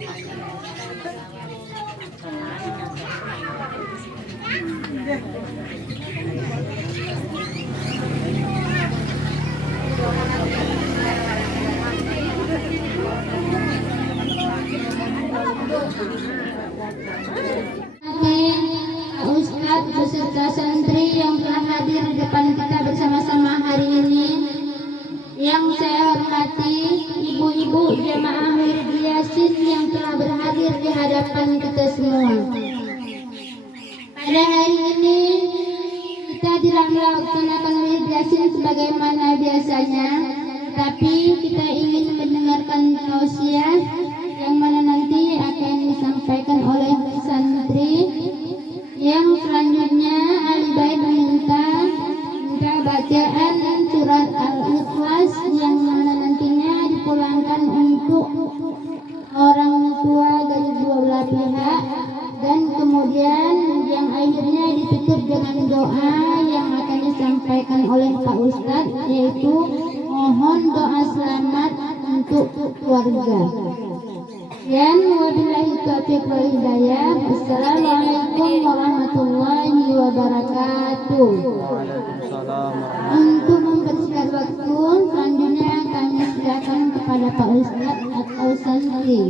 Ustadz beserta santri yang telah hadir di depan kita bersama-sama hari ini. Yang saya hormati ibu-ibu jamaah Wirid Yasin yang telah berhadir di hadapan kita semua. Pada hari ini kita tidak melaksanakan Wirid Yasin sebagaimana biasanya, tapi kita ingin mendengarkan tausiah yang mana nanti akan disampaikan oleh santri. Yang selanjutnya ahli bait meminta bacaan surat Al-Ikhlas yang mana nantinya dipulangkan untuk orang tua dari dua belah pihak, dan kemudian yang akhirnya ditutup dengan doa yang akan disampaikan oleh Pak Ustadz, yaitu mohon doa selamat untuk keluarga. Dan wabillahi taufiq wal hidayah. Assalamualaikum warahmatullahi wabarakatuh. Untuk mempersingkat waktu, selanjutnya kami silakan kepada Pak Ustadz atau santri.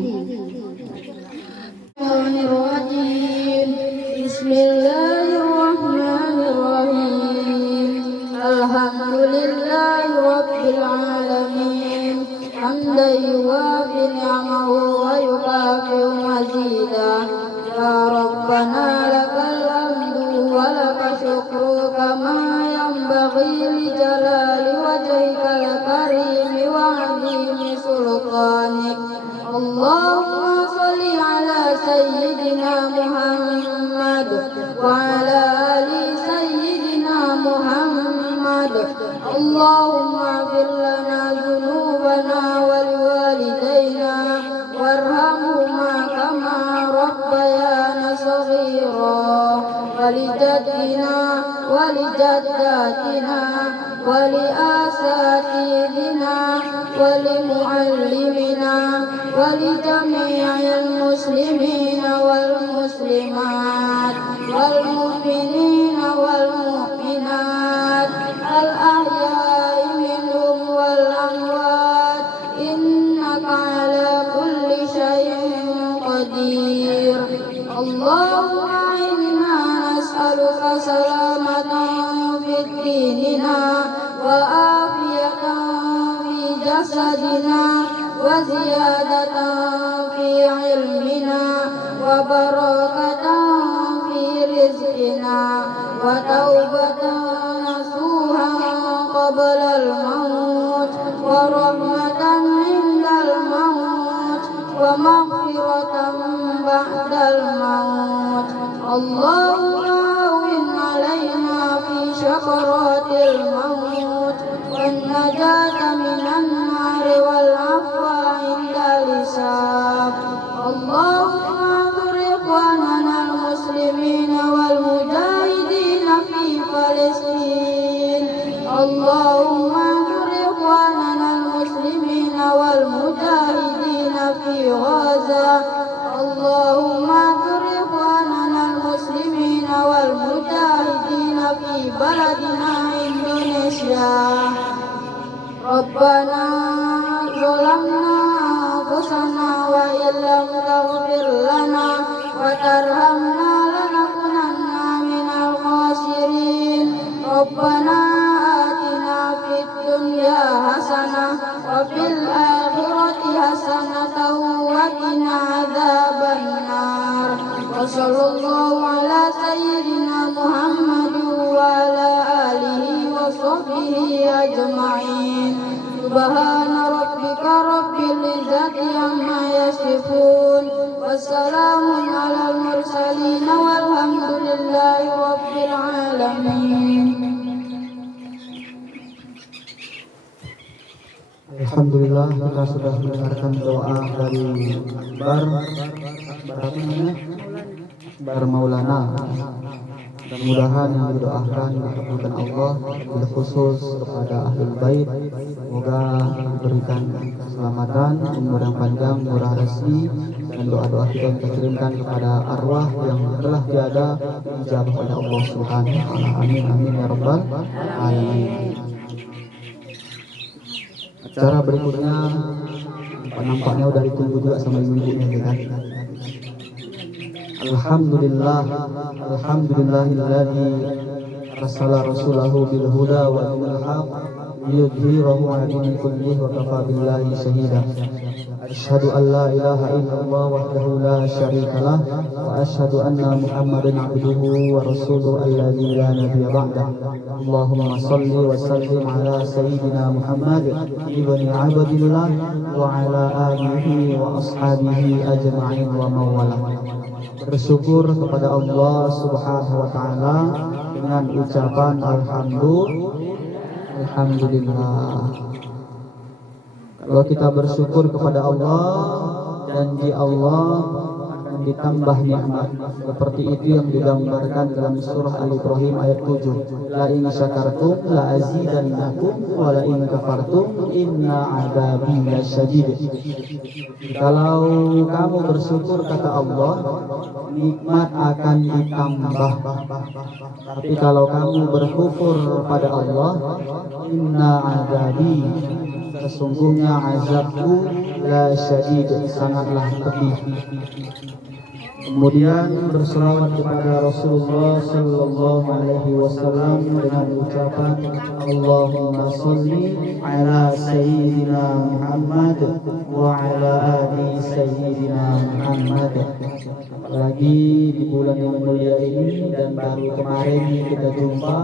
Bismillahirrahmanirrahim. Alhamdulillahi rabbil alamin. Hamdan yuwafi ni'amahu wa yukafi mazida. Ya Rabbana lakal hamdu wa laka syukru kama yanbaghi li jalali wajhikal karim wa 'azimi sultanik. Allahumma shalli ala sayyidina Muhammad wa ala ali sayyidina Muhammad. Allahumma ighfir lana dhunubana wa liwalidayna warhamhuma kama rabbayana shaghira, walijaddina walijaddatina waliasatidina walimuallimina walijami'il muslimina wal muslimat wal mu'minina wal mu'minat al ahya'i minhum wal amwat innaka ala kulli syai'in qadir. Allahumma inna nas'aluka salamatan fid dinina wa afiyatan fi jasadina wa ziyadatan fi ilmina wa barakatan fi rizqina wa taubatan nasuhan qabla al-maut wa rahmatan indal maut wa maghfiratan ba'dal maut. Allahumma awin alaina fi syakaratil maut wan najata minan nar wal afwa indal hisab. Allahumma anzur ikhwanana al muslimina wal mujahidina fi Palestin. Allahumma anzur ikhwanana al muslimina wal mujahidina fi Gaza. Allahumma anzur ikhwanana al muslimina wal mujahidina fi baladina Indonesia. Rabbana zalamna anfusana wa illam taghfir lana wa tarhamna lanakunanna minal khasirin. Rabbana atina fid dunya hasanah wa fil akhirati hasanah wa qina adzabannar. Wa sallallahu ala sayyidina Muhammad wa ala alihi wa sahbihi ajma'in. Subhana rabbika rabbil izzati amma yasifun. Wassalamun alal mursalin walhamdulillahi rabbil alamin. Alhamdulillah kita sudah mendengarkan doa dari Bar apa namanya? Bar Maulana. Mudah-mudahan yang didoakan dikabulkan Allah, bila khusus kepada ahlul bait, semoga diberikan keselamatan, umur yang panjang, murah rezeki, dan doa-doa kita yang kita kirimkan kepada arwah yang telah tiada dijabah oleh Allah Subhanahu wa taala. Amin amin ya rabbal alamin. Acara berikutnya nampaknya udah ditunggu juga sama ibu-ibunya kan. Alhamdulillah, alhamdulillahilladzi arsala rasulahu bil huda wa dinil haq liyudhhirahu 'ala dini kullihi wa kafa billahi shahida. Asyhadu an la ilaha illallah wahdahu la syarikalah wa asyhadu anna Muhammadan 'abduhu wa rasuluhu alladzi la nabiyya ba'dah. Allahumma shalli wa sallim 'ala sayyidina Muhammad ibni 'abdillah wa 'ala alihi wa ashabihi ajma'in wa mawala. Bersyukur kepada Allah Subhanahu wa taala dengan ucapan alhamdulillah. Kalau kita bersyukur kepada Allah, janji Allah akan ditambah nikmat. Seperti itu yang digambarkan dalam surah Al-Ibrahim ayat 7. La in syakartum la azidannakum wa la in kafartum inna adzabi lasyadid. Kalau kamu bersyukur kata Allah, nikmat akan ditambah. Tapi kalau kamu berkufur pada Allah, inna adzabi, sesungguhnya azabku la syadid, sangatlah pedih. Kemudian berselawat kepada Rasulullah sallallahu alaihi wasallam dengan ucapan Allahumma shalli ala sayyidina Muhammad wa ala ali sayyidina Muhammad. Apalagi di bulan yang mulia ini dan baru kemarin kita jumpa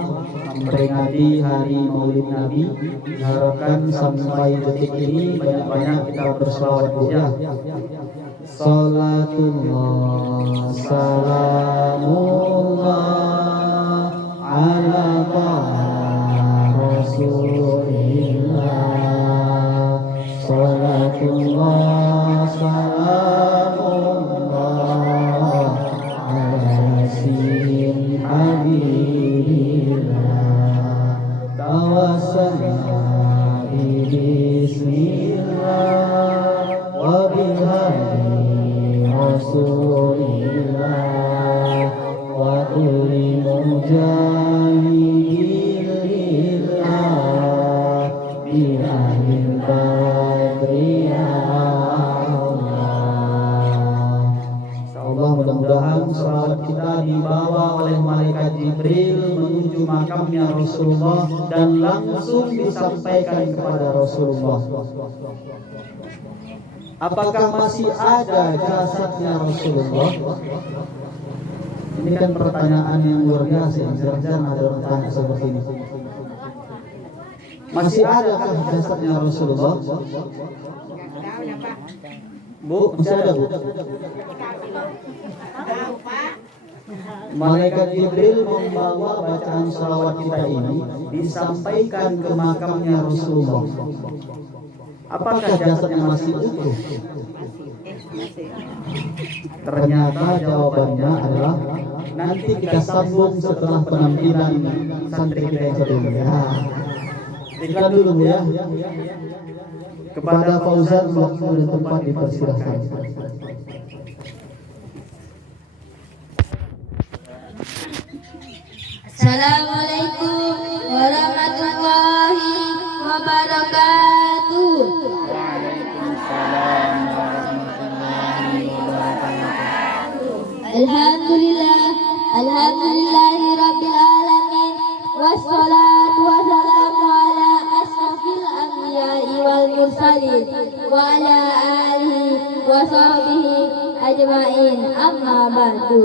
memperingati hari Maulid Nabi, diharapkan sampai detik ini banyak-banyak kita berselawat ya. Salatullah salamullah ala Rasulillah. Salatullah salamullah ala yasin habibillah. Tawassalna bismillah wa bilhadi Rasulillah wa kulli mujahidin lillah bi ahlil badri ya Allah. Insyaallah mudah-mudahan salawat kita dibawa oleh malaikat Jibril menuju makamnya Rasulullah dan langsung disampaikan kepada Rasulullah. Apakah masih ada jasadnya Rasulullah? Ini kan pertanyaan yang luar biasa. Jarang ada orang tanya seperti ini. Masih adakah jasadnya Rasulullah? Bu, masih ada bu? Malaikat Jibril membawa bacaan salawat kita ini disampaikan ke makamnya Rasulullah. Apakah jasadnya masih utuh? Ternyata jawabannya adalah nanti kita sambung setelah penampilan santri kita yang satu ini. Iklan dulu ya. Kepada Fauzan waktu dan tempat dipersilahkan. Assalamualaikum warahmatullahi wabarakatuh. Waalaikumsalam warahmatullahi wabarakatuh. Alhamdulillahi rabbil alamin. Wassalatu wassalamu ala asyrafil anbiya'i wal mursalin wa ala alihi wa sahbihi ajma'in, amma ba'du.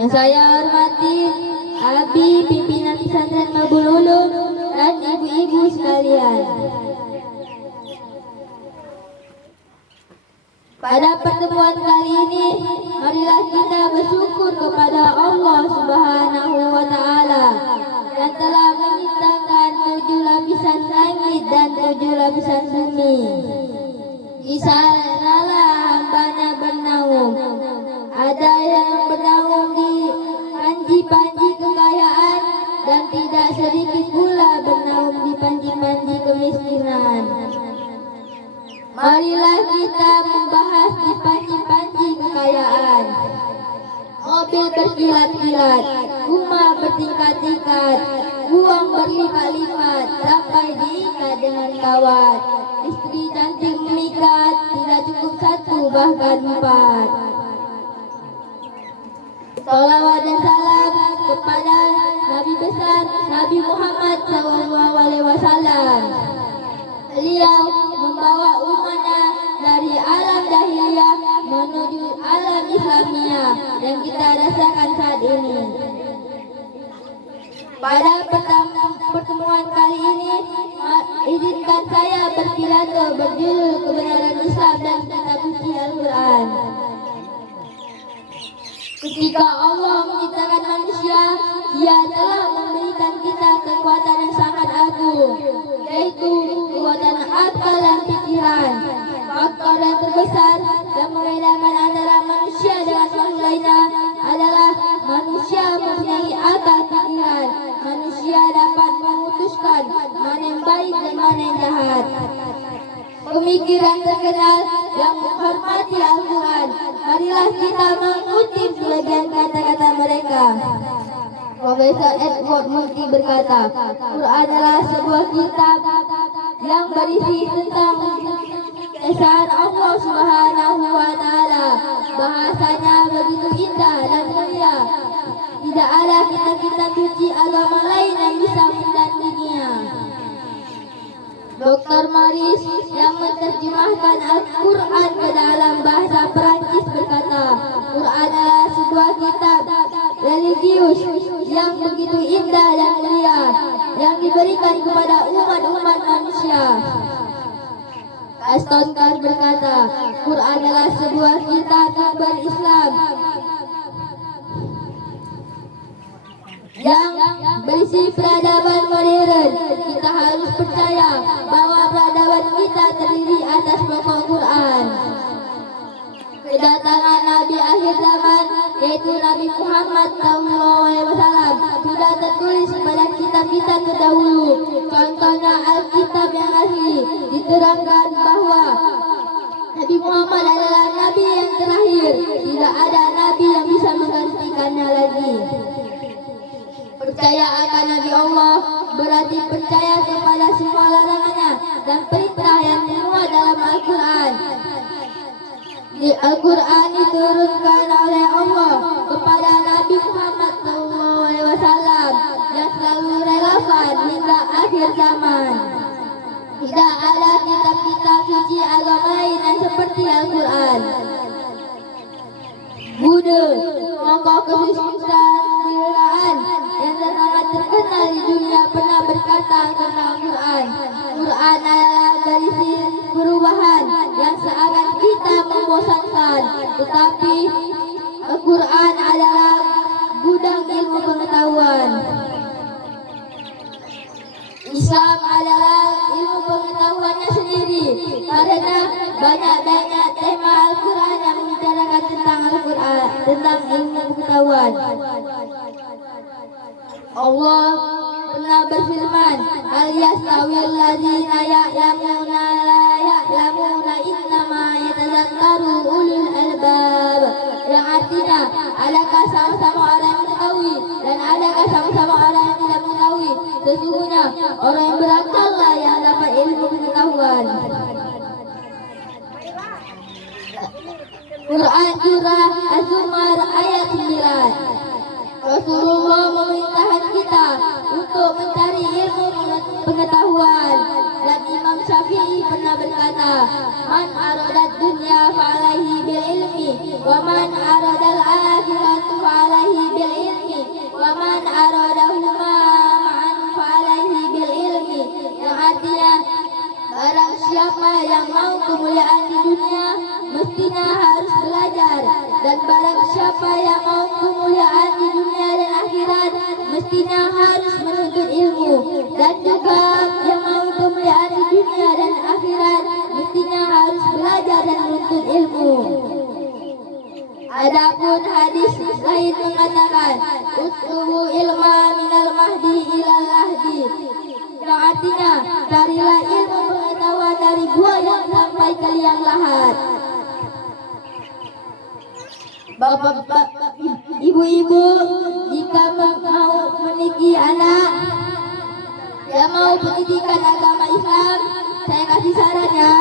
Yang saya hormati Abi pimpinan pesantren Mabul Ulum dan ibu-ibu sekalian. Pada pertemuan kali ini, marilah kita bersyukur kepada Allah Subhanahu wa taala yang telah menciptakan 7 lapis lapisan langit dan 7 lapisan bumi. Di sanalah hambanya bernaung. Ada yang bernaung di panji-panji kekayaan, dan tidak sedikit pula bernaung di panji-panji kemiskinan. Marilah kita membahas di panji-panji kekayaan. Mobil berkilat-kilat, rumah bertingkat-tingkat, uang berlipat-lipat, sampai diikat dengan kawat. Istri cantik memikat, tidak cukup 1 bahkan 4. Salawat dan salam kepada Nabi besar Nabi Muhammad SAW. Beliau membawa umatnya dari alam dahiliyah menuju alam Islamiyah yang kita rasakan saat ini. Pada pertemuan kali ini, izinkan saya berpidato berjudul kebenaran Islam dan kitab suci Al-Quran. Ketika Allah menciptakan manusia, Dia telah memberikan kita kekuatan yang sangat agung, yaitu kekuatan akal dan pikiran. Faktor yang terbesar yang membedakan antara manusia dengan makhluk lainnya adalah manusia mempunyai akal pikiran. Manusia dapat memutuskan mana yang baik dan mana yang jahat. Pemikiran terkenal yang menghormati Al-Quran. Marilah kita mengutip sebagian kata-kata mereka. Profesor Edward Multi berkata, Quran adalah sebuah kitab yang berisi tentang keesaan Allah Subhanahu wa Ta'ala. Bahasanya begitu indah dan mulia. Tidak ada kitab-kitab suci agama lain yang bisa mendandinginya. Dr. Maris yang menerjemahkan Al-Quran ke dalam bahasa Perancis berkata, Quran adalah sebuah kitab religius yang begitu indah dan mulia, yang diberikan kepada umat-umat manusia. Aston Carr berkata, Quran adalah sebuah kitab berislam yang berisi peradaban modern. Kita harus percaya bahwa peradaban kita terdiri atas pokok Quran. Kedatangan Nabi akhir zaman, yaitu Nabi Muhammad SAW, sudah tertulis pada kitab-kitab terdahulu. Contohnya Alkitab yang asli, diterangkan bahwa Nabi Muhammad adalah Nabi yang terakhir. Tidak ada Nabi yang bisa menggantikannya lagi. Percaya akan Nabi Allah berarti percaya kepada semua larangannya dan perintah yang dimuat dalam Al-Quran. Di Al-Quran diturunkan oleh Allah kepada Nabi Muhammad SAW yang selalu relevan hingga akhir zaman. Tidak ada kitab-kitab suci agama lain yang seperti Al-Quran. Buddha, tokoh kesusahan yang sangat terkenal di dunia, pernah berkata tentang Quran. Quran adalah berisi perubahan yang seakan kita membosankan, tetapi Al-Quran adalah gudang ilmu pengetahuan. Islam adalah ilmu pengetahuannya sendiri, karena banyak tema Al-Quran yang membicarakan tentang Al-Quran, tentang ilmu pengetahuan. Allah pernah berfirman, Hal yastawil ladzina ya'lamuna la ya'lamuna innama yatadzakkaru ulul albab. Yang artinya, adakah sama-sama orang yang mengetahui dan adakah sama-sama orang yang tidak mengetahui? Sesungguhnya orang yang berakal lah yang dapat ilmu pengetahuan. Quran Surah Az-Zumar ayat 9. Rasulullah memerintahkan kita untuk mencari ilmu pengetahuan. Dan Imam Syafi'i pernah berkata, Man aradat dunya fa'alaihi bil ilmi, wa man aradal akhiratu fa'alaihi bil ilmi, wa man aradahuma ma'an fa'alaihi bil ilmi. Yang artinya, barang siapa yang mau kemuliaan di dunia, mestinya harus belajar. Dan barang siapa yang mau kemuliaan di dunia dan akhirat, mestinya harus menuntut ilmu. Dan juga yang mau lain mengatakan utlubu ilma minal mahdi ilal lahdi, yang artinya carilah ilmu pengetahuan dari buaya sampai ke liang lahat. Bapak-bapak, ibu-ibu, jika mau meniki anak yang mau pendidikan agama Islam, saya kasih saran ya.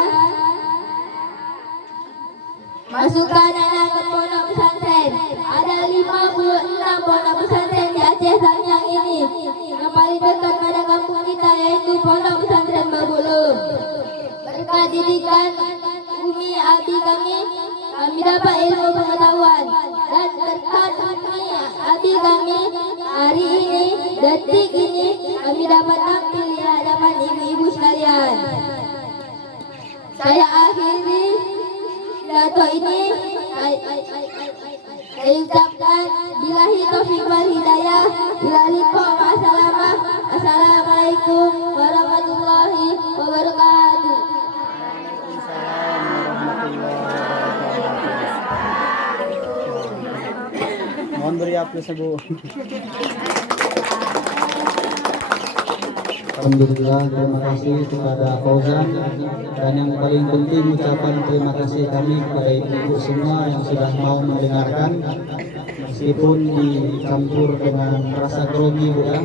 Masukkan anak ke pondok pesantren. Ada 56 pondok pesantren di Aceh Sanyang ini. Yang paling dekat pada kampung kita yaitu Pondok Pesantren Babulung. Berkat didikan Umi Abi kami dapat ilmu pengetahuan, dan berkat Umi Abi kami hari ini, detik ini, kami dapat tampil di hadapan ibu-ibu sekalian. Saya akhiri pidato ini. Saya ucapkan billahi taufiq wal hidayah. Assalamualaikum warahmatullahi wabarakatuh. Mohon beri aplaus Bu. Alhamdulillah, terima kasih kepada Fauzan, dan yang paling penting ucapan terima kasih kami kepada ibu semua yang sudah mau mendengarkan meskipun dicampur dengan rasa grogi Bu ya.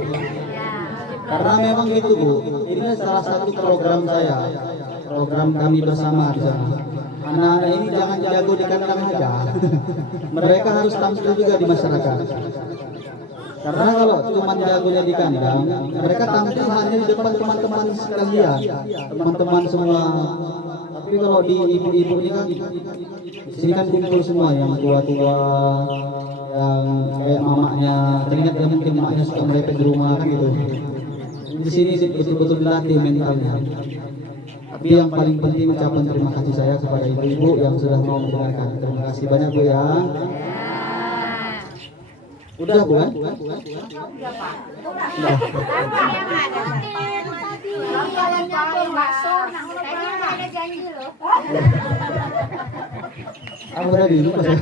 Karena memang itu Bu, ini salah satu program saya, program kami bersama di sana. Anak-anak ini jangan jago di kandang aja, mereka harus tampil juga di masyarakat. Karena kalau cuma jagonya di kandang, mereka tampil hanya di depan teman-teman sekalian, teman-teman semua. Tapi kalau di ibu-ibu ini kan, di sini kan kumpul semua yang tua-tua, yang kayak mamanya, teringat ya mungkin mamanya suka merepet di rumah kan gitu. Di sini betul-betul dilatih mentalnya. Tapi yang paling penting ucapan terima kasih saya kepada ibu-ibu yang sudah mau mendengarkan. Terima kasih banyak Bu ya. Udah Bu kan? Udah. Aku tadi lupa saya.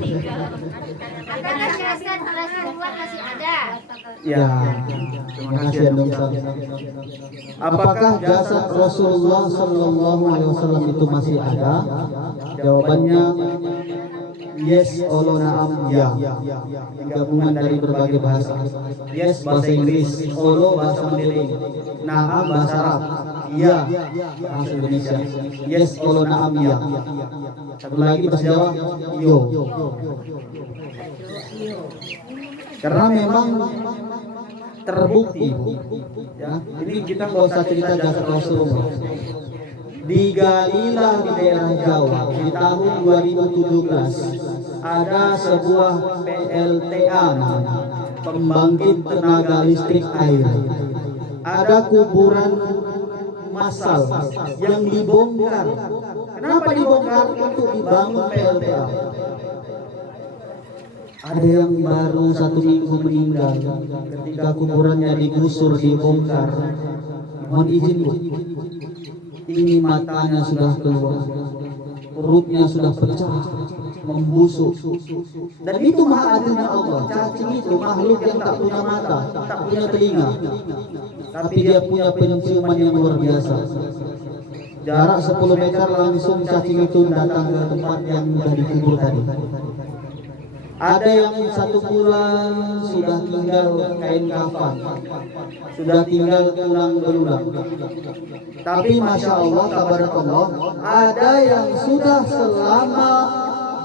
Ya, terima kasih Andong. Apakah jasad Rasulullah Sallallahu Alaihi Wasallam itu masih ada? Jawabannya yes, Allah na'am, ya. Gabungan dari berbagai bahasa. Yes bahasa Inggris, Allah bahasa Mandarin, na'am bahasa Arab, ya bahasa Indonesia. Yes, Allah na'am, ya. Satu lagi bahasa Jawa, yo. Karena memang terbukti, ya. Ini kita nggak usah cerita jasad Rasulullah. Digalilah di daerah Jawa di tahun 2017 ada sebuah PLTA, pembangkit tenaga listrik air. Ada kuburan massal yang dibongkar. Kenapa dibongkar? Untuk dibangun PLTA. Ada yang baru 1 minggu meninggal ketika kuburannya digusur, dibongkar. Mohon izin Bu, ini matanya sudah keluar, perutnya sudah pecah, membusuk. Dan itu maha adilnya Allah. Cacing itu makhluk yang tak punya mata, tak punya telinga, tapi dia punya penciuman yang luar biasa. Jarak 10 meter langsung cacing itu datang ke tempat yang sudah dikubur tadi. Ada yang 1 bulan sudah tinggal kain kafan, sudah tinggal tulang belulang. Tapi Masya Allah, tabarakallah, ada yang sudah selama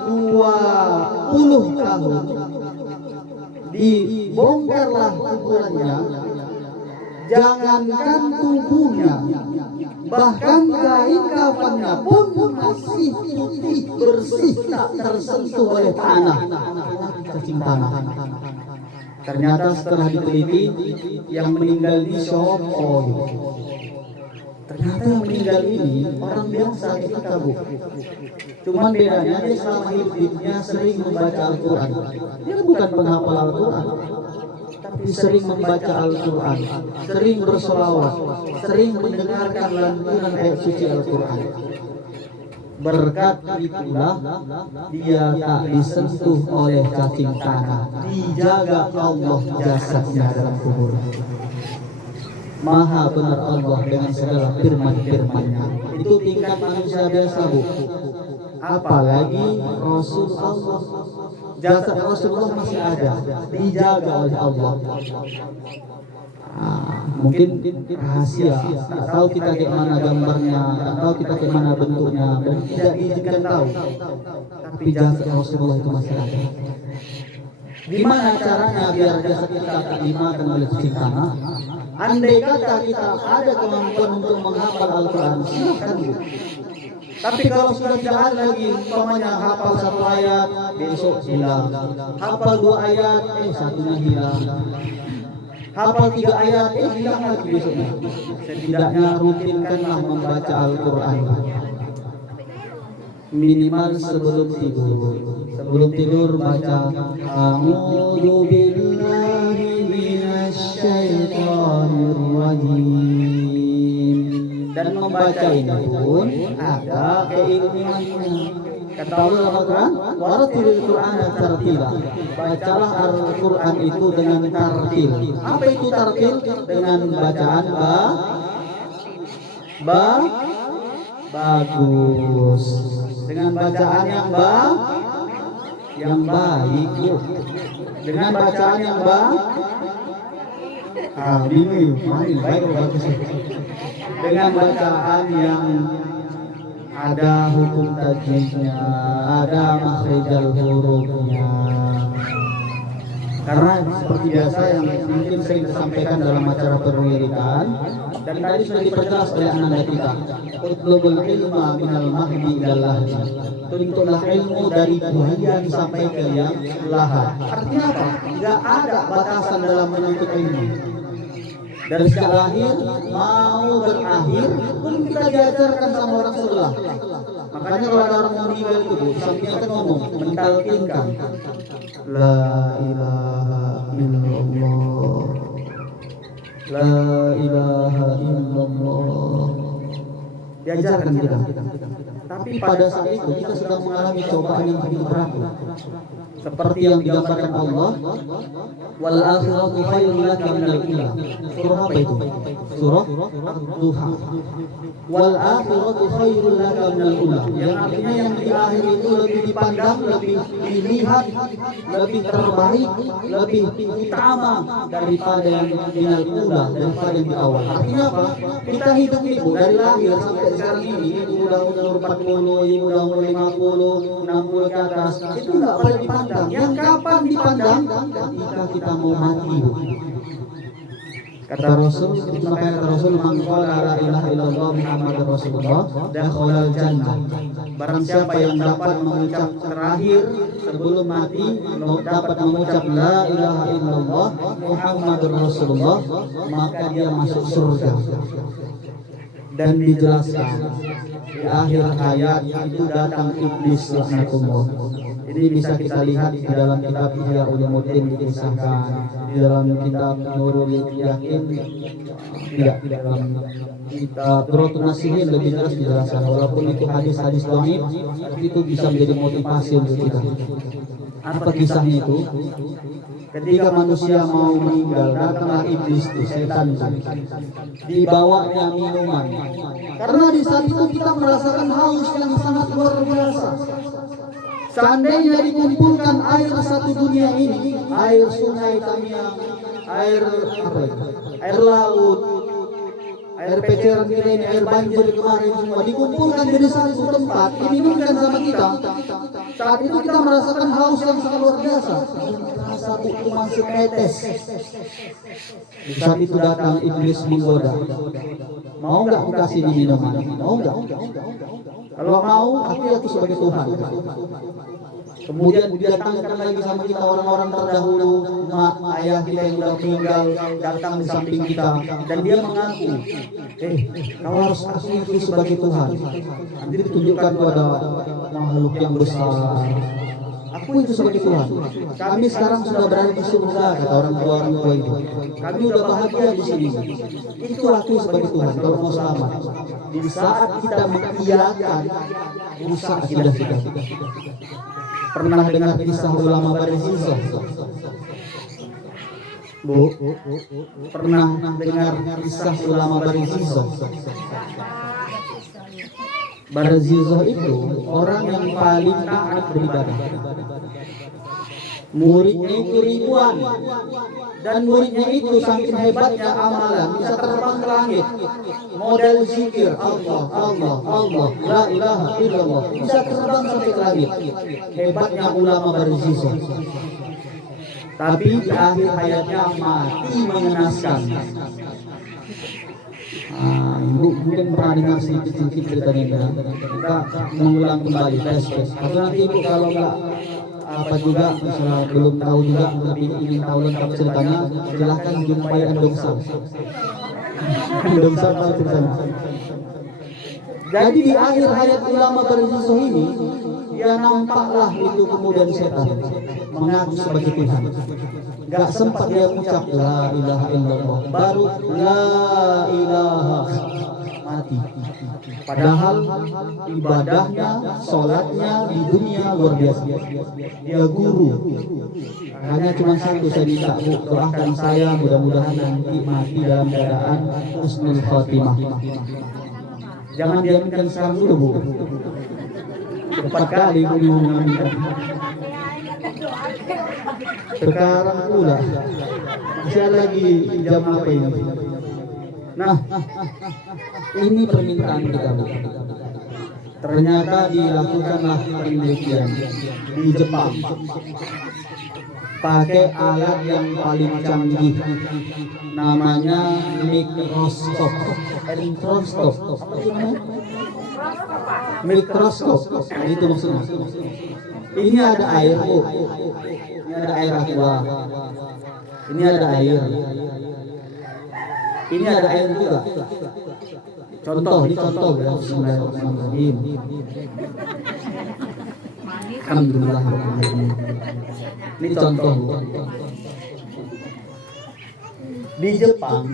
20 tahun. Dibongkarlah kuburannya, jangankan tubuhnya, bahkan kain kafannya pun masih putih bersih, tak tersentuh oleh tanah, cacing tanah. Ternyata setelah diteliti, yang meninggal di shop oil. Ternyata yang meninggal ini orang biasa kita Bu. Cuman bedanya dia selama hidupnya sering membaca Al-Quran. Dia bukan penghafal Al-Quran, tapi sering membaca Al-Quran, sering bersolawat, sering mendengarkan lantunan ayat suci Al-Quran. Berkat itulah dia tak disentuh oleh cacing tanah, dijaga Allah jasadnya dalam kubur. Maha benar Allah dengan segala firman-firman-Nya. Itu tingkat manusia biasa, Bu. Apalagi Rasul Allah. Jasad Rasulullah masih ada, dijaga oleh Allah. Mungkin rahasia, tak tahu kita kayak mana gambarnya, tak tahu kita kayak mana bentuknya, dan tidak diizinkan tahu. Tapi jasad Rasulullah itu masih ada. Gimana caranya biar jasad kita tak dimakan oleh cacing tanah? Andai kata kita ada kemampuan untuk menghafal Al-Quran, silakan. Tapi kalau sudah tidak ada lagi, umpamanya hafal 1 ayat, besok hilang. Hafal 2 ayat, satunya hilang. Hafal 3 ayat, hilang lagi besoknya. Setidaknya rutinkanlah membaca Al-Quran. Minimal sebelum tidur. Sebelum tidur baca A'udzu billahi minasyaitonir rajim. Dan membaca ini pun ada keilmuannya. Kata Allah dalam Al-Quran, "Warattilil Qur'ana tartila." Bacalah Al-Quran itu dengan tartil. Apa itu tartil? Dengan bacaan bagus. Dengan bacaan yang baik. Dengan bacaan yang baik. Baik bagus. Dengan bacaan yang ada hukum tajwidnya, ada makhrijal hurufnya. Karena seperti biasa yang mungkin sering disampaikan dalam acara penwiridan, dan tadi sudah diperjelas oleh anak kita, utlubul ilma minal mahdi ilal lahdi. Tuntutlah ilmu dari buayan sampai ke yang lahat. Artinya apa? Tidak ada batasan dalam menuntut ilmu. Dari sejak lahir mau berakhir pun kita diajarkan sama orang sebelah. Makanya kalau ada orang yang meninggal itu, Bu, sampingnya kan ngomong, mentalkinkan La ilaha illallah, La ilaha illallah. Diajarkan kita. Tapi pada saat itu kita sedang mengalami cobaan yang begitu berat. Seperti yang digambarkan Allah, wal akhiratu khairul laka minal ula. Surah apa itu? Surah Ad-Duha. Wal akhiratu khairul laka minal ula. Yang artinya yang di akhir itu lebih dipandang, lebih dilihat, lebih terbaik, lebih utama daripada yang minal ula, daripada yang di awal. Artinya apa? Kita hidup itu dari lahir sampai sekarang ini, udah umur 40, udah umur 50, 60 ke atas, itu enggak boleh dipandang. Yang kapan dipandang? Ketika kita mau mati. Kata Rasul, itu makanya kata Rasul, "Man qala la ilaha illallah Muhammadur Rasulullah dakhalal jannah." Barang siapa yang dapat mengucap terakhir sebelum mati, dapat mengucap la ilaha illallah Muhammadur Rasulullah, maka dia masuk surga. Dan dijelaskan di akhir ayat itu datang iblis laknatullah. Ini bisa kita lihat di dalam kitab Ihya Ulumuddin dikisahkan, di dalam kitab Nurul Yakin, tidak dalam kitab Durratun Nasihin lebih jelas dijelaskan. Walaupun itu hadis-hadis dhaif, tapi itu bisa menjadi motivasi untuk kita. Apa kisahnya itu? Ketika manusia mau meninggal, datanglah iblis itu, setan itu, dibawanya minuman. Karena di saat itu kita merasakan haus yang sangat luar biasa. Seandainya dikumpulkan air satu dunia ini, air sungai Tamiang, air laut, air peceran kita ini, air banjir kemarin semua dikumpulkan jadi satu tempat, diminumkan sama kita. Saat itu kita merasakan haus yang sangat luar biasa. Satu cuma setetes. Di saat itu datang iblis menggoda. Mau nggak aku kasih ini minuman? Mau nggak? Kalau mau, aku itu sebagai Tuhan. Kemudian didatangkan lagi sama kita orang-orang terdahulu, ayah kita yang sudah meninggal datang di samping kita, dan dia mengaku, kau harus aku itu sebagai Tuhan. Nanti ditunjukkan kepada makhluk yang besar. Aku itu sebagai Tuhan. Kami sekarang sudah berada di surga, kata orang tua itu. Kami udah bahagia di sini. Itu aku sebagai Tuhan kalau mau selamat. Di saat kita mengiyakan, rusak akidah kita. Pernah dengar kisah ulama Barizizah? Bu, pernah dengar kisah ulama Barizizah? Barizizah itu orang yang paling taat beribadah. Muridnya itu ribuan, dan muridnya itu saking hebatnya amalan bisa terbang ke langit. Model zikir Allah, Allah, Allah, la ilaha illallah, bisa terbang sampai ke langit. Hebatnya ulama Barizizah. Tapi di akhir hayatnya mati mengenaskan. Ibu mungkin pernah dengar sedikit-sedikit ceritanya. Kita mengulang kembali flashback. Tapi nanti ibu kalau nggak apa juga, misalnya belum tahu juga, lebih ingin tahu lengkap ceritanya, silahkan jumpai Andongsang. Andongsang tahu ceritanya. Jadi di akhir hayat ulama Barizizah ini, dia nampaklah itu kemudian setan mengaku sebagai Tuhan. Gak sempat dia mengucap la ilaha illallah, baru la ilaha, mati. Padahal ibadahnya, sholatnya di dunia luar biasa. Dia guru. Hanya cuma satu saya minta, Bu, doakan saya mudah-mudahan nanti mati dalam keadaan husnul khotimah. Jangan diaminkan sekarang dulu, Bu. Cepat kali Bu diaminkan. Sekarang pula saya lagi jam apa ini? Nah, ini permintaan kita, Bu. Ternyata dilakukanlah penelitian di Jepang pakai alat yang paling canggih, namanya mikroskop. Mikroskop. Itu maksudnya. Ini ada air, Bu. Ini ada air aqua. Ini ada air. Ini ada air juga. Contoh, ini contoh ya. Bismillahirrahmanirrahim. Alhamdulillah. Ini contoh. Di Jepang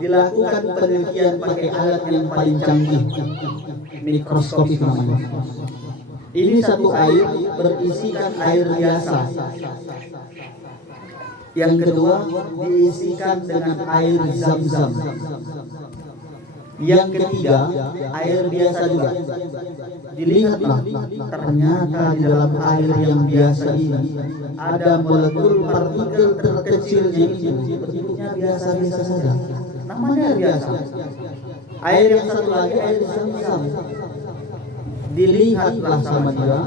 dilakukan penelitian pakai alat yang paling canggih, mikroskop itu namanya. Ini satu air berisikan air biasa. Yang kedua diisikan dengan air zam-zam. Yang ketiga air biasa juga. Dilihatlah, ternyata di dalam air yang biasa ini ada molekul partikel terkecilnya itu bentuknya biasa-biasa saja. Namanya biasa. Air yang satu lagi air zam-zam. Dilihatlah sama dia,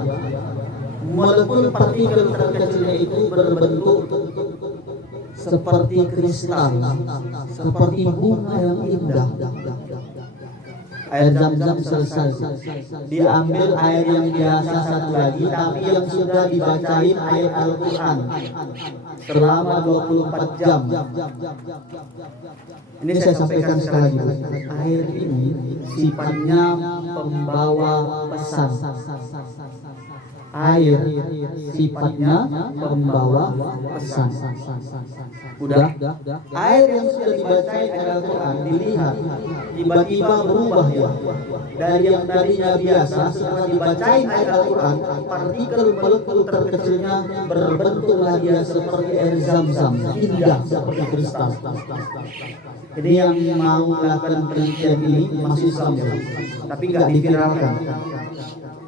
molekul partikel terkecilnya itu berbentuk seperti kristal, seperti bunga yang indah. Air zam-zam selesai, diambil air yang biasa satu lagi, tapi yang sudah dibacain ayat Al-Quran selama 24 jam. Ini saya sampaikan sekali lagi, air ini sifatnya pembawa pesan. Air sifatnya pembawa pesan. Udah? Air yang sudah dibacain Al-Quran, dilihat tiba-tiba berubah ya. Dari yang tadinya biasa, setelah dibacain ayat Al-Quran, partikel molekul terkecilnya berbentuklah dia seperti air zam-zam, indah seperti kristal. Jadi yang mau melakukan penelitian ini masih Islam, tapi nggak diviralkan.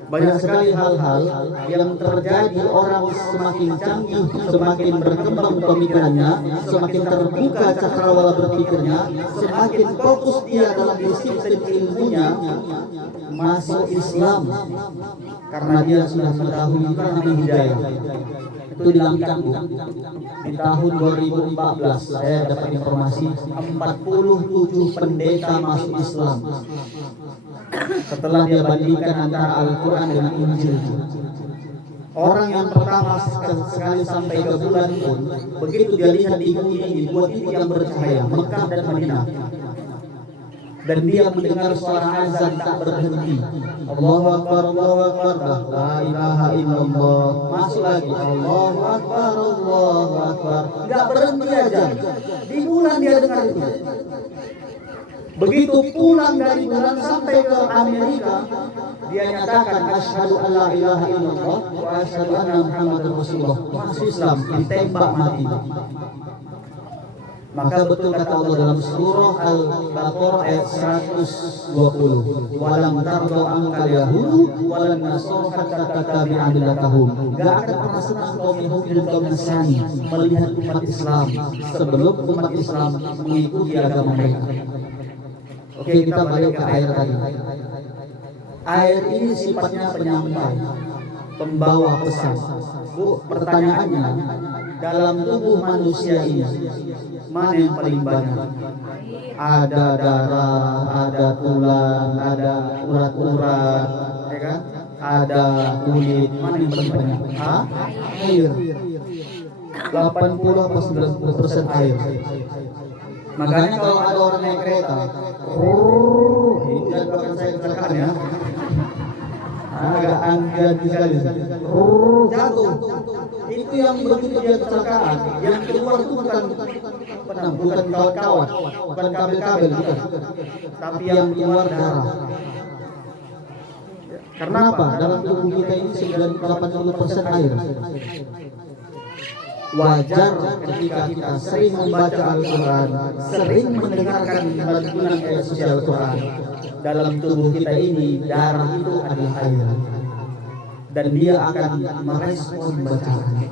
Banyak sekali hal-hal yang terjadi, orang semakin canggih, semakin berkembang pemikirannya, semakin terbuka cakrawala berpikirnya, semakin fokus dia dalam disiplin ilmunya, masuk Islam karena dia sudah mengetahui itu namanya hidayah. Itu dilakukan, Bu. Di tahun 2014 saya dapat informasi 47 pendeta masuk Islam. Setelah dia bandingkan antara Al-Quran dengan Injil. Orang yang pertama sekali sampai ke bulan pun, begitu dia lihat di bumi ini, buat itu yang bercahaya, Mekah dan Madinah. dan dia mendengar suara azan tak berhenti. Allahu Akbar, Allahu Akbar, la ilaha illallah. Masuk lagi, Allahu Akbar, Allahu Akbar. Enggak berhenti aja. Di bulan dia dengar itu. Begitu pulang dari bulan sampai ke Amerika, dia nyatakan asyhadu an la ilaha illallah wa asyhadu anna Muhammadar Rasulullah. Masuk Islam, ditembak mati. Maka betul kata Allah dalam surah Al-Baqarah ayat 120, walam tardo angkal yahudu walan nasoro hatta tatabi'a millatahum. Gak akan pernah senang kaum Yahudi dan kaum Nasrani melihat umat Islam sebelum umat Islam mengikuti agama mereka. Oke, kita balik ke air tadi. Air ini sifatnya penyampai, pembawa pesan. Bu, pertanyaannya, dalam tubuh manusia ini mana yang paling banyak? Ada darah, ada tulang, ada urat-urat, ya kan? Ada kulit. Mana yang paling banyak? Air. 80 apa 90% air. Makanya kalau ada orang naik kereta, itu dan bahkan saya kecelakaan ya, agak anggap sekali, jatuh. Itu yang begitu dia kecelakaan, yang keluar itu bukan kawat-kawat, bukan kabel-kabel, bukan, tapi yang keluar darah. Karena apa? Dalam tubuh kita ini 80% air. Wajar ketika kita sering membaca Al-Quran, sering mendengarkan lantunan ayat suci Al-Quran, dalam tubuh kita ini darah itu adalah air, dan dia akan merespon bacaan.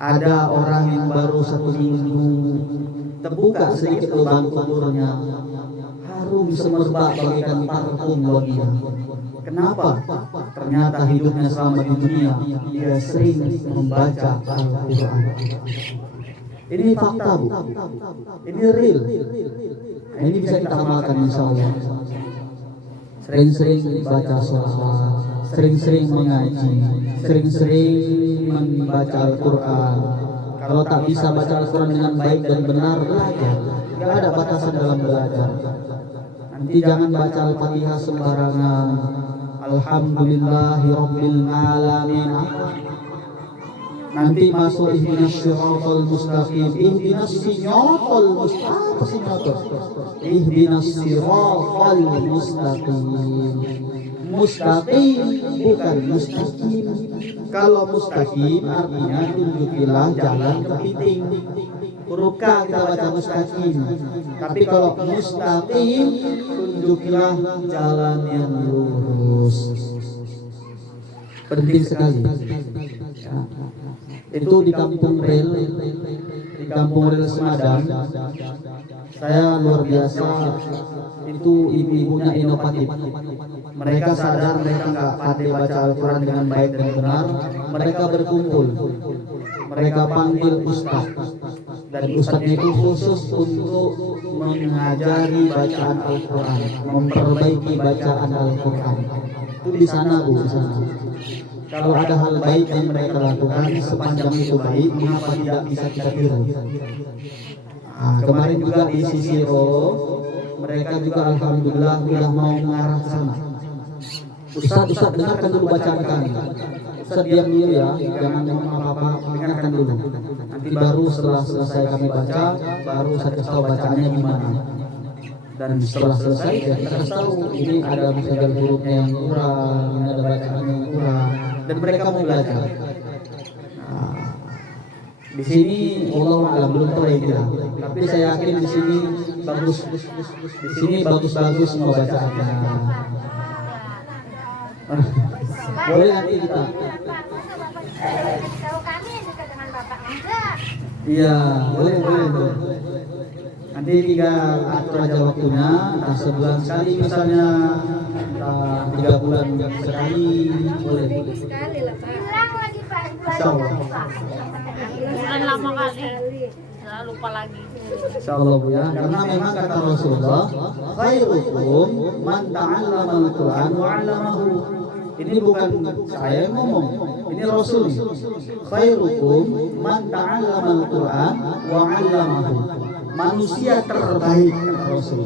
Ada orang yang baru 1 minggu terbuka sedikit lubang tuburnya, harum semerbak bagaikan parfum wanita. Kenapa? Ternyata hidupnya selama di dunia dia sering membaca Al-Quran. Ini fakta, Bu. Ini real. Nah, ini bisa kita amalkan insya Allah. Sering-sering baca sholawat, sering-sering mengaji, sering-sering membaca Al-Quran. Kalau tak bisa baca Al-Quran dengan baik dan benar, belajar. Gak ada batasan dalam belajar. Nanti jangan baca Al-Fatihah sembarangan. Alhamdulillahi Rabbil Alamin. Nanti masuk ihdinas siratal mustaqim. Ihdinas siratal mustaqim. Ihdinas siratal mustaqim. Mustaqim bukan mustaqim. Kalau mustaqim artinya tunjukilah jalan kepiting. Huruf K kita baca mustaqim. Tapi kalau mustaqim tunjukilah jalan yang lurus. Penting sekali. Ya. Itu di kampung rel, Semadang. Saya luar biasa. Itu ibu-ibunya inovatif. Mereka sadar mereka nggak pandai baca Al-Quran dengan baik dan benar. Mereka berkumpul. Mereka panggil ustaz. Dan ustaznya itu khusus untuk mengajari bacaan Al-Quran, memperbaiki bacaan Al-Quran. Itu di sana, Bu, di sana. Kalau ada hal baik yang mereka lakukan sepanjang itu baik, mengapa tidak bisa kita tiru? Kemarin juga di Sisiro, mereka juga alhamdulillah sudah mau mengarah ke sana. Ustaz, dengarkan dulu bacaan kami. Ustaz diam dulu ya, jangan ngomong apa-apa, dengarkan dulu. Nanti baru setelah selesai kami baca, baru saya kasih tahu bacaannya gimana. Dan setelah selesai ya kita kasih tahu ini ada misalnya hurufnya yang kurang, ini ada bacaan yang kurang, dan mereka mau belajar. Di sini Allah alam belum tahu ya kita, tapi saya yakin di sini bagus, di sini bagus-bagus mau bacaannya. Boleh nanti kita. Iya, boleh. Nanti tinggal atur aja waktunya, entah sebulan sekali misalnya, entah 3 bulan sekali, boleh. Insya Allah. Bulan lama kali, nggak lupa lagi. Insya Allah, Bu, ya. Karena memang kata Rasulullah, khairukum man ta'allama al-Quran wa 'allamahu. Ini bukan saya yang ngomong, ini Rasul. Khairukum man ta'allama al-Quran wa 'allamahu. Manusia terbaik Rasul,